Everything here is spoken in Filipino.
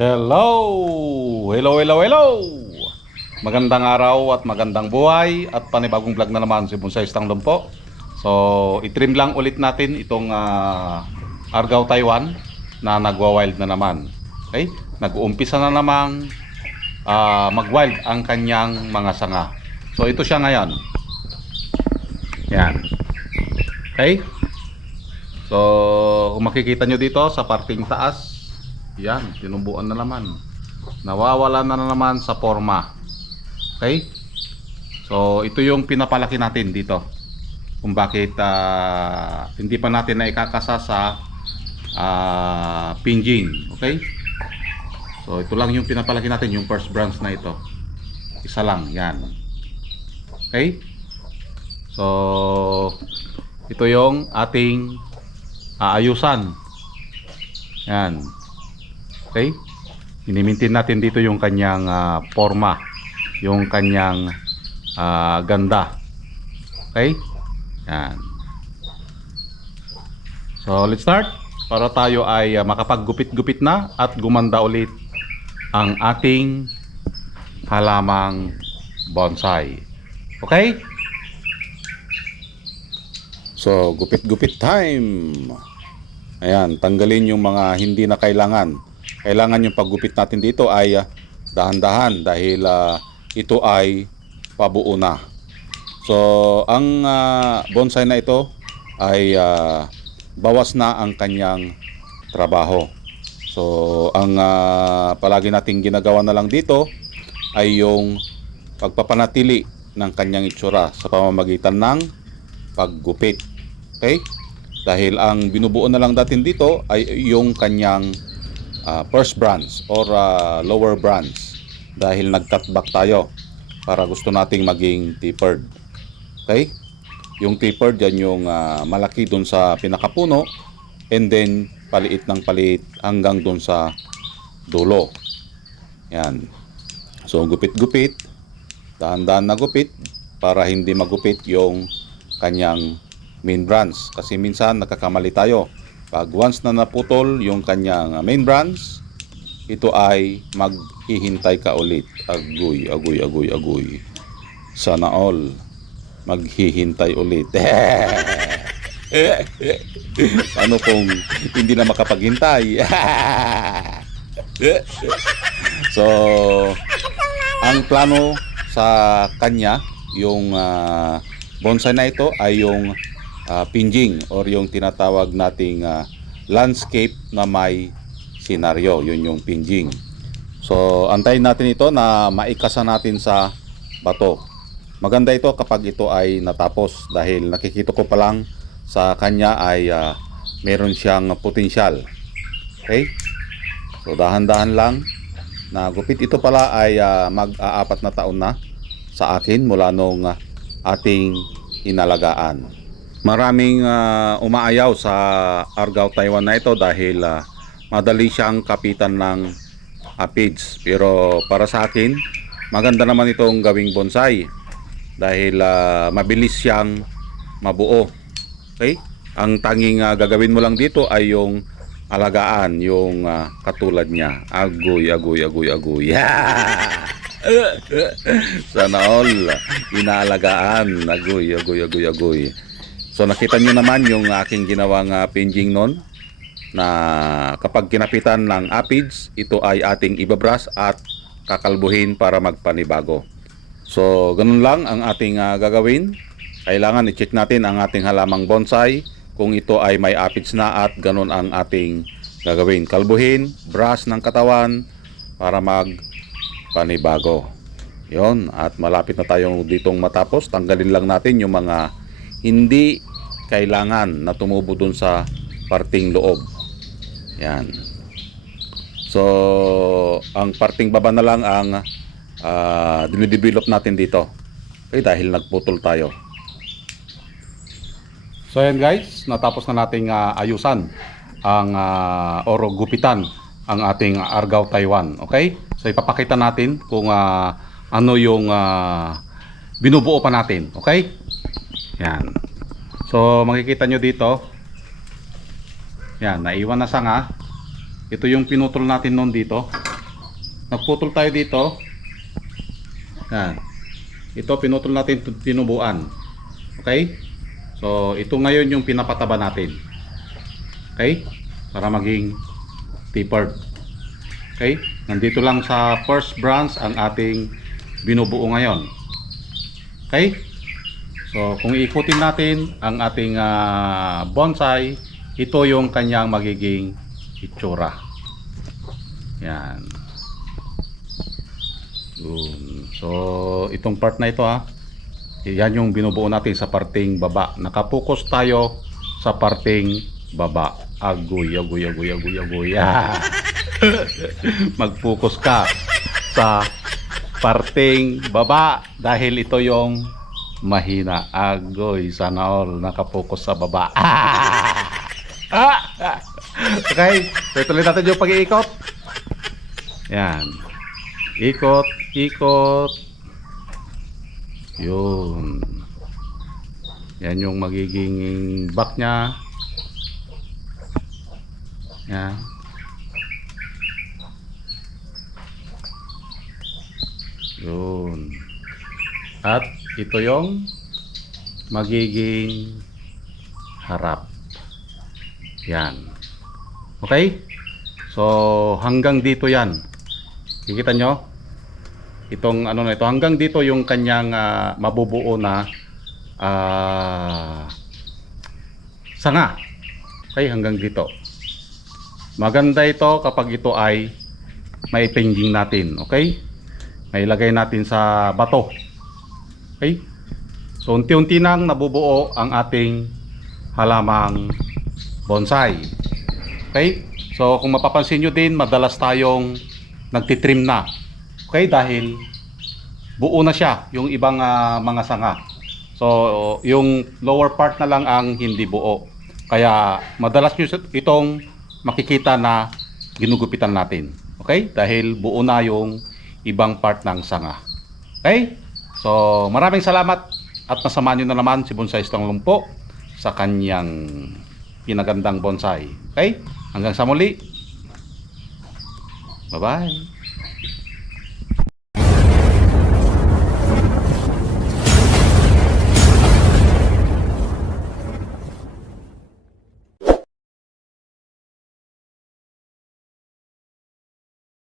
Hello! Hello, hello, hello! Magandang araw at magandang buhay at panibagong vlog na naman si Bonsai Stanglong po. So, itrim lang ulit natin itong Argao Taiwan na nagwa-wild na naman. Okay? Nag-uumpisa na namang mag-wild ang kanyang mga sanga. So, ito siya ngayon. Yan. Okay? So, kung makikita nyo dito sa parting taas, yan, tinubuan na naman. Nawawala na naman sa forma. Okay? So, ito yung pinapalaki natin dito. Kung bakit hindi pa natin na ikakasa sa pinjing. Okay? So, ito lang yung pinapalaki natin, yung first branch na ito. Isa lang, yan. Okay? So, ito yung ating aayusan. Yan. Okay? Inimintin natin dito yung kanyang forma, yung kanyang ganda. Okay? Yan. So, let's start para tayo ay makapaggupit-gupit na at gumanda ulit ang ating halamang bonsai. Okay? So, gupit-gupit time. Ayan, tanggalin yung mga hindi na kailangan. Kailangan yung paggupit natin dito ay dahan-dahan dahil ito ay pabuo na. So, ang bonsai na ito ay bawas na ang kanyang trabaho. So, ang palagi nating ginagawa na lang dito ay yung pagpapanatili ng kanyang itsura sa pamamagitan ng paggupit. Okay? Dahil ang binubuo na lang natin dito ay yung kanyang first branch or lower branch dahil nag-cut back tayo para gusto nating maging tapered. Okay? Yung tapered yan yung malaki dun sa pinakapuno and then paliit ng paliit hanggang dun sa dulo. Yan. So gupit-gupit, dahan-dahan na gupit para hindi magupit yung kanyang main branch kasi minsan nagkakamali tayo. Pag once na naputol yung kanyang main branch, ito ay maghihintay ka ulit. Agoy, agoy, agoy, agoy. Sana all maghihintay ulit. Ano kung hindi na makapaghintay? So, ang plano sa kanya, yung bonsai na ito ay yung pinjing or yung tinatawag nating landscape na may senaryo. Yun yung pinjing. So, antayin natin ito na maikasa natin sa bato. Maganda ito kapag ito ay natapos dahil nakikita ko pa lang sa kanya ay meron siyang potensyal. Okay? So, dahan-dahan lang na gupit. Ito pala ay mag-aapat na taon na sa akin mula nung ating inalagaan. Maraming umaayaw sa Argao Taiwan na ito dahil madali siyang kapitan ng aphids. Pero para sa akin, maganda naman itong gawing bonsai dahil mabilis siyang mabuo. Okay? Ang tanging gagawin mo lang dito ay yung alagaan, yung katulad niya. Agoy, agoy, agoy, agoy. Sana all inaalagaan. Agoy, agoy, agoy, agoy. So nakita nyo naman yung aking ginawang pinjing nun na kapag kinapitan ng aphids, ito ay ating ibabras at kakalbuhin para magpanibago. So ganun lang ang ating gagawin. Kailangan i-check natin ang ating halamang bonsai kung ito ay may aphids na at ganun ang ating gagawin. Kalbuhin, brush ng katawan para magpanibago. Yon, at malapit na tayong ditong matapos. Tanggalin lang natin yung mga hindi kailangan na tumubo dun sa parting loob. Yan. So, ang parting baba na lang ang dinidevelop natin dito. Okay, dahil nagputol tayo. So, yan guys, natapos na nating ayusan ang or gupitan ang ating Argao Taiwan. Okay? So, ipapakita natin kung ano yung binubuo pa natin. Okay? Yan. So makikita nyo dito, yan, naiwan na sanga. Ito yung pinutol natin noon dito. nagputol tayo dito. Yan. Ito pinutol natin, tinubuan. Okay? So, ito ngayon yung pinapataba natin. Okay? Para maging tapered. Okay? Nandito lang sa first branch ang ating binubuo ngayon. Okay? So, kung iikutin natin ang ating bonsai, ito yung kanyang magiging itsura. Yan. So, itong part na ito yan yung binubuo natin sa parting baba. Nakapokus tayo sa parting baba. Agoy. Mag-focus ka sa parting baba dahil ito yung mahina. Agoy, sana all nakapokus sa baba. Okay, so tuloy natin yung pag-iikot. Yan. Ikot. Yun. Yan yung magiging back nya. Yan. Yun. At ito yung magiging harap. Yan. Okay? So, hanggang dito yan. Kikita nyo? Itong ano na ito, hanggang dito yung kanyang mabubuo na sanga. Okay, hanggang dito. Maganda ito kapag ito ay may painting natin. Okay? May ilagay natin sa bato. Okay? So, unti-unti nang nabubuo ang ating halamang bonsai. Okay? So, kung mapapansin nyo din, madalas tayong nagtitrim na. Okay, dahil buo na siya yung ibang mga sanga. So, yung lower part na lang ang hindi buo. Kaya madalas nyo itong makikita na ginugupitan natin. Okay? Dahil buo na yung ibang part ng sanga. Okay? So, maraming salamat at nasamahan nyo na naman si Bonsaistang Lumpo sa kanyang pinagandang bonsai. Okay? Hanggang sa muli. Bye-bye.